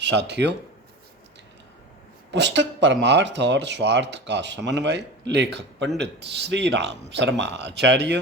साथियों, पुस्तक परमार्थ और स्वार्थ का समन्वय लेखक पंडित श्री राम शर्मा आचार्य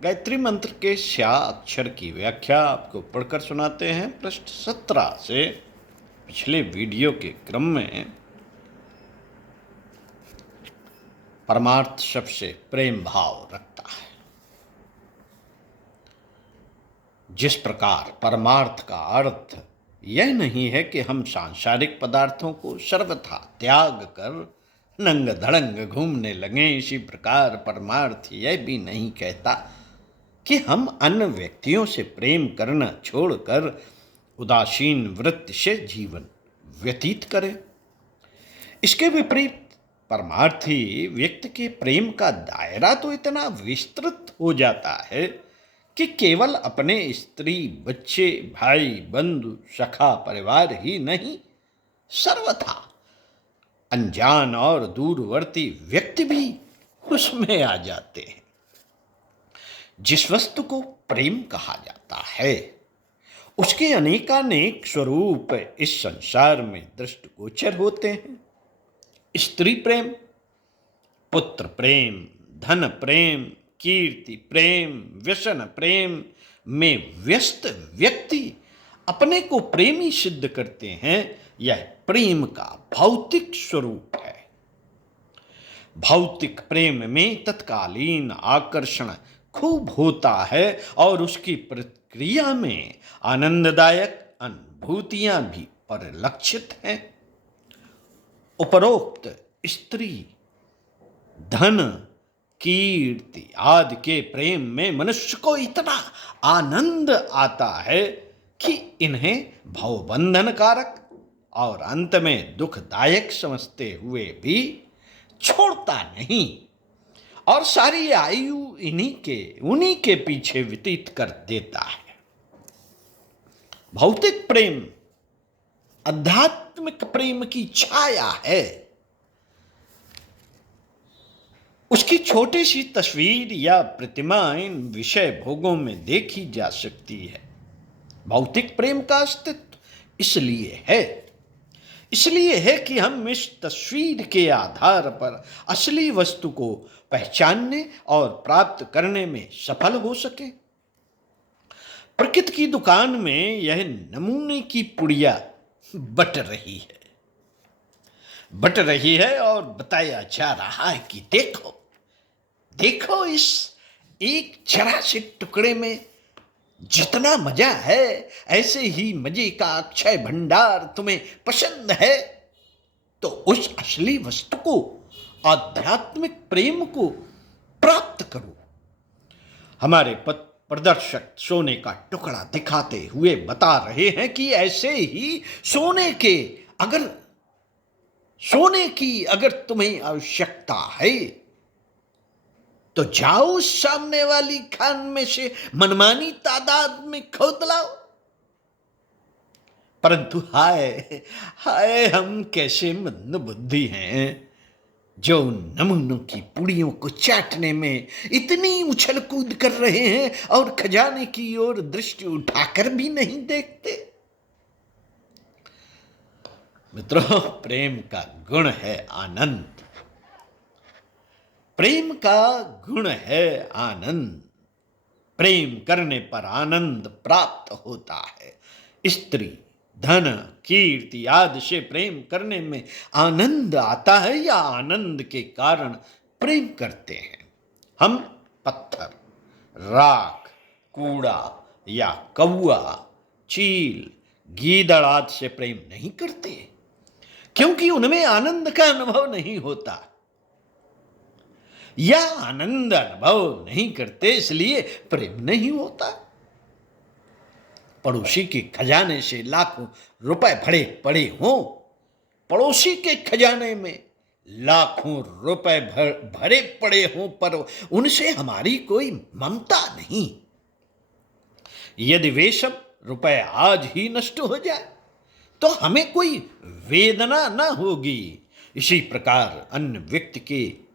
गायत्री मंत्र के स्या अक्षर की व्याख्या आपको पढ़कर सुनाते हैं। पृष्ठ 17 से पिछले वीडियो के क्रम में परमार्थ शब्द से प्रेम भाव रखता है। जिस प्रकार परमार्थ का अर्थ यह नहीं है कि हम सांसारिक पदार्थों को सर्वथा त्याग कर नंग धड़ंग घूमने लगे, इसी प्रकार परमार्थ यह भी नहीं कहता कि हम अन्य व्यक्तियों से प्रेम करना छोड़कर उदासीन वृत्ति से जीवन व्यतीत करें। इसके विपरीत परमार्थी व्यक्ति के प्रेम का दायरा तो इतना विस्तृत हो जाता है कि केवल अपने स्त्री, बच्चे, भाई, बंधु, सखा परिवार ही नहीं, सर्वथा अनजान और दूरवर्ती व्यक्ति भी उसमें आ जाते हैं। जिस वस्तु को प्रेम कहा जाता है उसके अनेकानेक स्वरूप इस संसार में दृष्टिगोचर होते हैं। स्त्री प्रेम, पुत्र प्रेम, धन प्रेम, कीर्ति प्रेम, व्यसन प्रेम में व्यस्त व्यक्ति अपने को प्रेमी सिद्ध करते हैं। यह प्रेम का भौतिक स्वरूप है। भौतिक प्रेम में तत्कालीन आकर्षण खूब होता है और उसकी प्रक्रिया में आनंददायक अनुभूतियां भी परिलक्षित हैं। उपरोक्त स्त्री, धन, कीर्ति आदि के प्रेम में मनुष्य को इतना आनंद आता है कि इन्हें भवबंधन कारक और अंत में दुखदायक समझते हुए भी छोड़ता नहीं और सारी आयु उन्हीं के पीछे व्यतीत कर देता है। भौतिक प्रेम आध्यात्मिक प्रेम की छाया है। उसकी छोटी सी तस्वीर या प्रतिमा इन विषय भोगों में देखी जा सकती है। भौतिक प्रेम का अस्तित्व इसलिए है कि हम इस तस्वीर के आधार पर असली वस्तु को पहचानने और प्राप्त करने में सफल हो सके। प्रकृति की दुकान में यह नमूने की पुड़िया बट रही है और बताया जा रहा है कि देखो इस एक जरा से टुकड़े में जितना मजा है, ऐसे ही मजे का अक्षय भंडार तुम्हें पसंद है तो उस असली वस्तु को, आध्यात्मिक प्रेम को प्राप्त करो। हमारे प्रदर्शक सोने का टुकड़ा दिखाते हुए बता रहे हैं कि ऐसे ही सोने की अगर तुम्हें आवश्यकता है तो जाओ सामने वाली खान में से मनमानी तादाद में खोद लाओ। परंतु हाय हम कैसे मंद बुद्धि हैं जो नमूनों की पुड़ियों को चाटने में इतनी उछल कूद कर रहे हैं और खजाने की ओर दृष्टि उठाकर भी नहीं देखते। मित्रों, प्रेम का गुण है आनंद। प्रेम का गुण है आनंद। प्रेम करने पर आनंद प्राप्त होता है। स्त्री, धन, कीर्ति आदि से प्रेम करने में आनंद आता है या आनंद के कारण प्रेम करते हैं। हम पत्थर, राख, कूड़ा या कौआ, चील, गीदड़ आदि से प्रेम नहीं करते क्योंकि उनमें आनंद का अनुभव नहीं होता या आनंद अनुभव नहीं करते इसलिए प्रेम नहीं होता। पड़ोसी के खजाने से लाखों रुपए भरे पड़े हों, पड़ोसी के खजाने में लाखों रुपए भरे पड़े हों पर उनसे हमारी कोई ममता नहीं। यदि वे सब रुपए आज ही नष्ट हो जाए तो हमें कोई वेदना न होगी। इसी प्रकार अन्य व्यक्ति के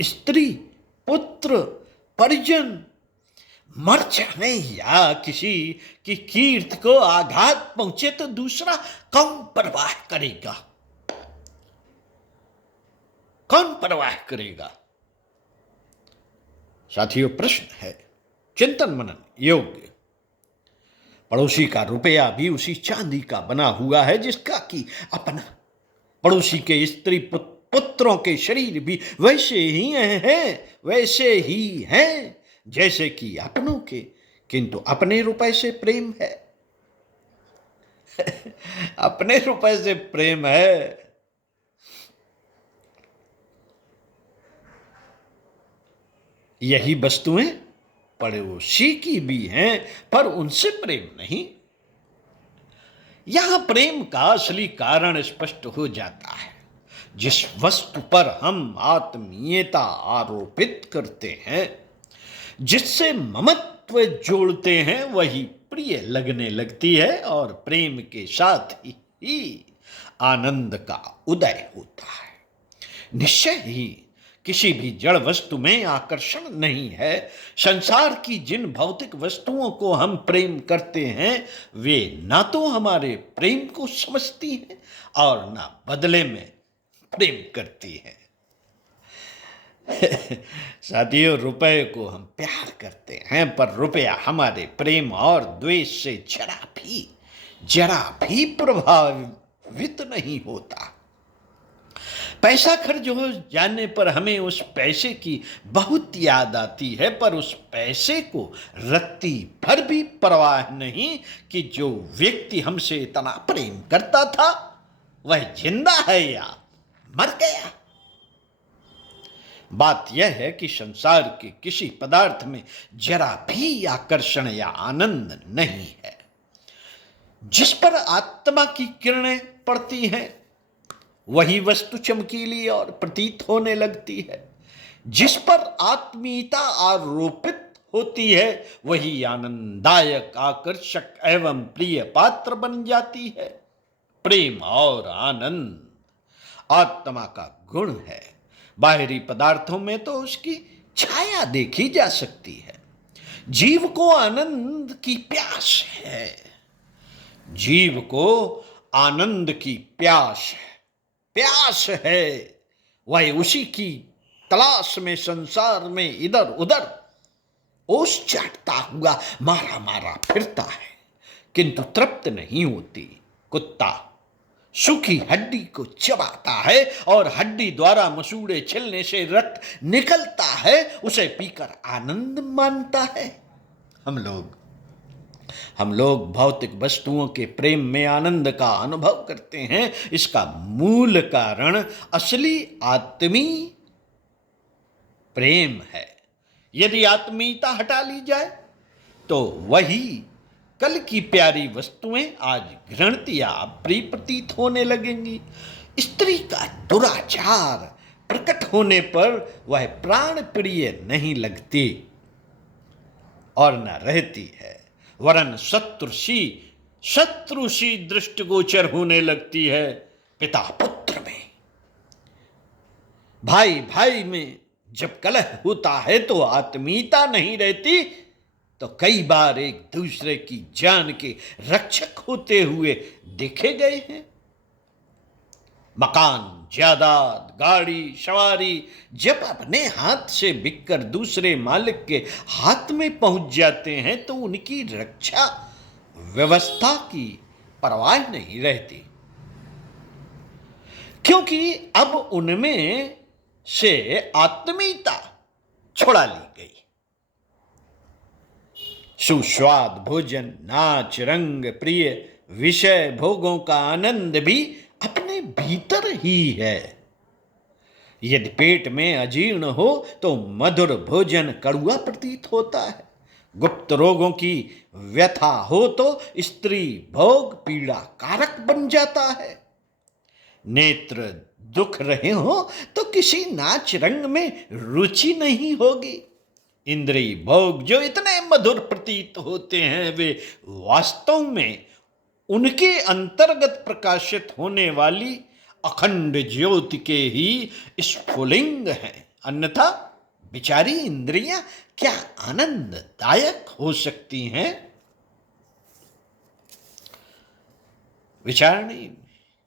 स्त्री, पुत्र, परिजन, मर जाने या किसी की कीर्ति को आघात पहुंचे तो दूसरा कौन परवाह करेगा? कौन परवाह करेगा? साथियों, प्रश्न है चिंतन मनन योग्य। पड़ोसी का रुपया भी उसी चांदी का बना हुआ है जिसका कि अपना। पड़ोसी के स्त्री पुत्रों के शरीर भी वैसे ही हैं जैसे कि अपनों के, किंतु अपने रुपए से प्रेम है। अपने रुपए से प्रेम है। यही वस्तुएं पड़ोसी की भी हैं, पर उनसे प्रेम नहीं। यहां प्रेम का असली कारण स्पष्ट हो जाता है। जिस वस्तु पर हम आत्मीयता आरोपित करते हैं, जिससे ममत्व जोड़ते हैं, वही प्रिय लगने लगती है और प्रेम के साथ ही आनंद का उदय होता है। निश्चय ही किसी भी जड़ वस्तु में आकर्षण नहीं है। संसार की जिन भौतिक वस्तुओं को हम प्रेम करते हैं, वे ना तो हमारे प्रेम को समझती हैं और ना बदले में प्रेम करती हैं। साथियों, रुपए को हम प्यार करते हैं, पर रुपया हमारे प्रेम और द्वेष से जरा भी प्रभावित नहीं होता। पैसा खर्च हो जाने पर हमें उस पैसे की बहुत याद आती है, पर उस पैसे को रत्ती भर भी परवाह नहीं कि जो व्यक्ति हमसे इतना प्रेम करता था वह जिंदा है या मर गया। बात यह है कि संसार के किसी पदार्थ में जरा भी आकर्षण या आनंद नहीं है। जिस पर आत्मा की किरणें पड़ती हैं, वही वस्तु चमकीली और प्रतीत होने लगती है। जिस पर आत्मीयता आरोपित होती है, वही आनंददायक, आकर्षक एवं प्रिय पात्र बन जाती है। प्रेम और आनंद आत्मा का गुण है। बाहरी पदार्थों में तो उसकी छाया देखी जा सकती है। जीव को आनंद की प्यास है। जीव को आनंद की प्यास है। वह उसी की तलाश में संसार में इधर उधर ओस चाटता हुआ मारा मारा फिरता है, किंतु तृप्त नहीं होती। कुत्ता सूखी हड्डी को चबाता है और हड्डी द्वारा मसूड़े छिलने से रक्त निकलता है, उसे पीकर आनंद मानता है। हम लोग भौतिक वस्तुओं के प्रेम में आनंद का अनुभव करते हैं। इसका मूल कारण असली आत्मीय प्रेम है। यदि आत्मीयता हटा ली जाए तो वही कल की प्यारी वस्तुएं आज घृणित या अप्रिय प्रतीत होने लगेंगी। स्त्री का दुराचार प्रकट होने पर वह प्राण प्रिय नहीं लगती और न रहती है, वरन शत्रु सी दृष्टिगोचर होने लगती है। पिता पुत्र में, भाई भाई में जब कलह होता है तो आत्मीयता नहीं रहती, तो कई बार एक दूसरे की जान के रक्षक होते हुए देखे गए हैं। मकान, जायदाद, गाड़ी, सवारी जब अपने हाथ से बिककर दूसरे मालिक के हाथ में पहुंच जाते हैं तो उनकी रक्षा व्यवस्था की परवाह नहीं रहती, क्योंकि अब उनमें से आत्मीयता छुड़ा ली गई। सुस्वाद भोजन, नाच, रंग, प्रिय विषय, भोगों का आनंद भी अपने भीतर ही है। यदि पेट में अजीर्ण हो तो मधुर भोजन कड़ुआ प्रतीत होता है। गुप्त रोगों की व्यथा हो तो स्त्री भोग पीड़ा कारक बन जाता है। नेत्र दुख रहे हो तो किसी नाच रंग में रुचि नहीं होगी। इंद्रिय भोग जो इतने मधुर प्रतीत होते हैं, वे वास्तव में उनके अंतर्गत प्रकाशित होने वाली अखंड ज्योति के ही स्फुलिंग हैं। अन्यथा बिचारी इंद्रियां क्या आनंददायक हो सकती हैं? विचारणीय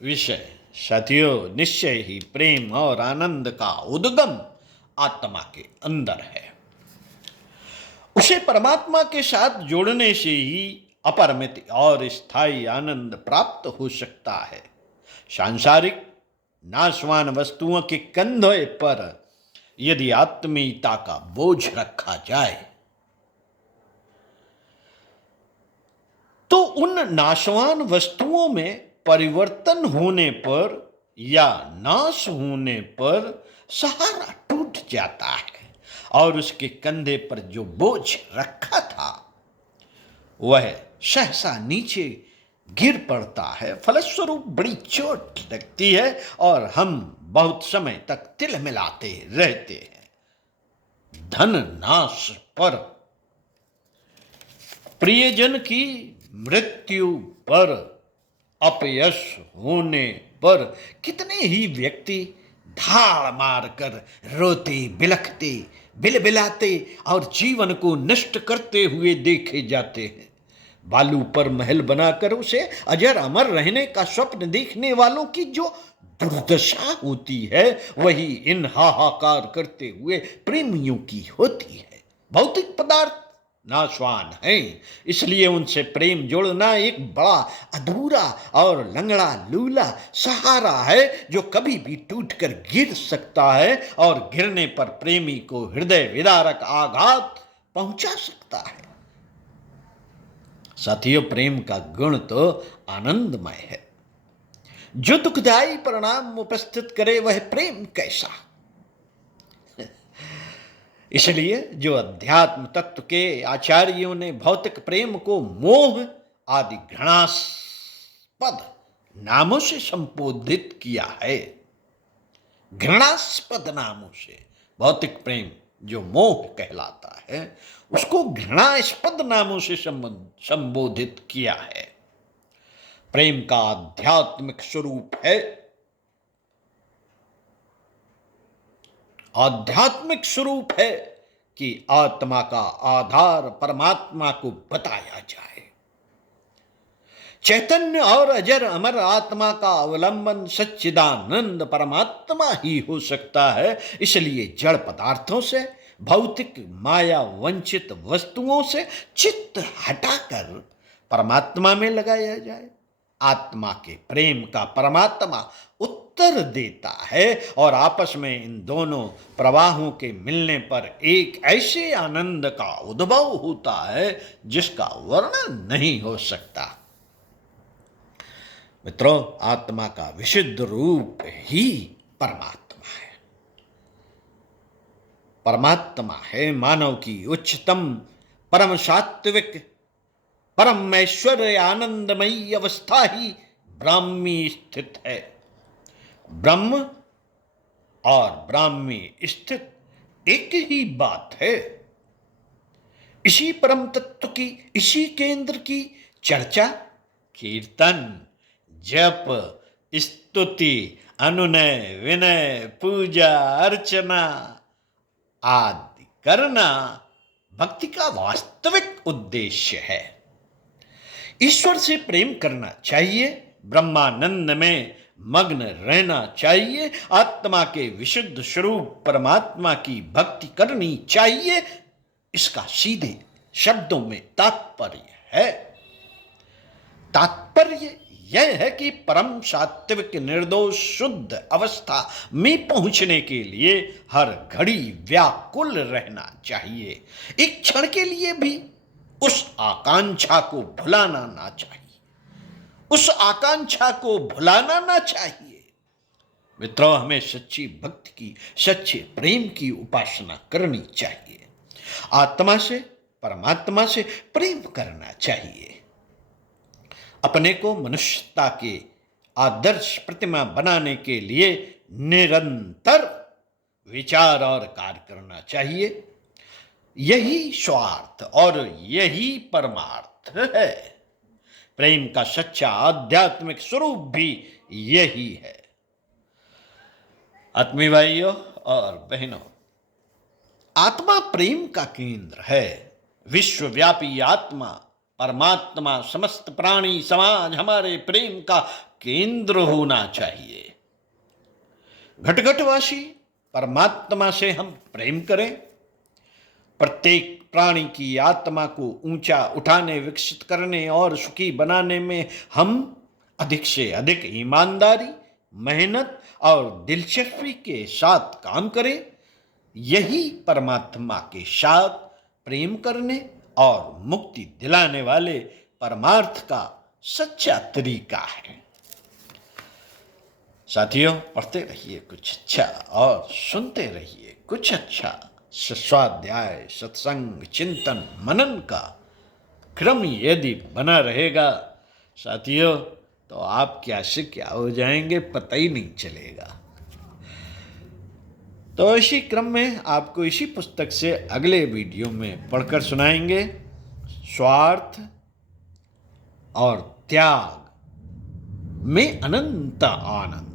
विषय साथियों, निश्चय ही प्रेम और आनंद का उद्गम आत्मा के अंदर है। उसे परमात्मा के साथ जोड़ने से ही अपरिमित और स्थायी आनंद प्राप्त हो सकता है। सांसारिक नाशवान वस्तुओं के कंधे पर यदि आत्मीयता का बोझ रखा जाए तो उन नाशवान वस्तुओं में परिवर्तन होने पर या नाश होने पर सहारा टूट जाता है और उसके कंधे पर जो बोझ रखा था वह सहसा नीचे गिर पड़ता है। फलस्वरूप बड़ी चोट लगती है और हम बहुत समय तक तिलमिलाते रहते हैं। धन नाश पर, प्रियजन की मृत्यु पर, अपयश होने पर कितने ही व्यक्ति धाड़ मारकर रोते बिलखते बिलबिलाते और जीवन को नष्ट करते हुए देखे जाते हैं। बालू पर महल बनाकर उसे अजर अमर रहने का स्वप्न देखने वालों की जो दुर्दशा होती है वही इन हाहाकार करते हुए प्रेमियों की होती है। भौतिक पदार्थ नाशवान हैं, इसलिए उनसे प्रेम जोड़ना एक बड़ा अधूरा और लंगड़ा लूला सहारा है जो कभी भी टूटकर गिर सकता है और गिरने पर प्रेमी को हृदय विदारक आघात पहुंचा सकता है। साथियों, प्रेम का गुण तो आनंदमय है। जो दुखदायी परिणाम उपस्थित करे वह प्रेम कैसा। इसलिए जो अध्यात्म तत्व के आचार्यों ने भौतिक प्रेम को मोह आदि घृणास्पद नामों से संबोधित किया है। घृणास्पद नामों से भौतिक प्रेम जो मोह कहलाता है उसको घृणास्पद नामों से संबोधित किया है। प्रेम का आध्यात्मिक स्वरूप है, आध्यात्मिक स्वरूप है कि आत्मा का आधार परमात्मा को बताया जाए। चैतन्य और अजर अमर आत्मा का अवलंबन सच्चिदानंद परमात्मा ही हो सकता है। इसलिए जड़ पदार्थों से, भौतिक माया वंचित वस्तुओं से चित्त हटाकर परमात्मा में लगाया जाए। आत्मा के प्रेम का परमात्मा उत्तर देता है और आपस में इन दोनों प्रवाहों के मिलने पर एक ऐसे आनंद का उद्भव होता है जिसका वर्णन नहीं हो सकता। मित्रों, आत्मा का विशुद्ध रूप ही परमात्मा है। परमात्मा है मानव की उच्चतम परम सात्विक परम ऐश्वर्य आनंदमयी अवस्था ही ब्राह्मी स्थित है। ब्रह्म और ब्राह्मी स्थित एक ही बात है। इसी परम तत्व की, इसी केंद्र की चर्चा, कीर्तन, जप, स्तुति, अनुनय, विनय, पूजा, अर्चना आदि करना भक्ति का वास्तविक उद्देश्य है। ईश्वर से प्रेम करना चाहिए, ब्रह्मानंद में मग्न रहना चाहिए, आत्मा के विशुद्ध स्वरूप परमात्मा की भक्ति करनी चाहिए। इसका सीधे शब्दों में तात्पर्य है। तात्पर्य यह है कि परम सात्विक निर्दोष शुद्ध अवस्था में पहुंचने के लिए हर घड़ी व्याकुल रहना चाहिए। एक क्षण के लिए भी उस आकांक्षा को भुलाना ना चाहिए, उस आकांक्षा को भुलाना ना चाहिए। मित्रों, हमें सच्ची भक्ति की, सच्चे प्रेम की उपासना करनी चाहिए। आत्मा से, परमात्मा से प्रेम करना चाहिए। अपने को मनुष्यता के आदर्श प्रतिमा बनाने के लिए निरंतर विचार और कार्य करना चाहिए। यही स्वार्थ और यही परमार्थ है। प्रेम का सच्चा आध्यात्मिक स्वरूप भी यही है। आत्मीय भाइयों और बहनों, आत्मा प्रेम का केंद्र है। विश्वव्यापी आत्मा परमात्मा समस्त प्राणी समाज हमारे प्रेम का केंद्र होना चाहिए। घटघटवासी परमात्मा से हम प्रेम करें। प्रत्येक प्राणी की आत्मा को ऊंचा उठाने, विकसित करने और सुखी बनाने में हम अधिक से अधिक ईमानदारी, मेहनत और दिलचस्पी के साथ काम करें। यही परमात्मा के साथ प्रेम करने और मुक्ति दिलाने वाले परमार्थ का सच्चा तरीका है। साथियों, पढ़ते रहिए कुछ अच्छा और सुनते रहिए कुछ अच्छा। स्वाध्याय, सत्संग, चिंतन, मनन का क्रम यदि बना रहेगा साथियों, तो आप क्या से क्या हो जाएंगे पता ही नहीं चलेगा। तो इसी क्रम में आपको इसी पुस्तक से अगले वीडियो में पढ़कर सुनाएंगे स्वार्थ और त्याग में अनंत आनंद।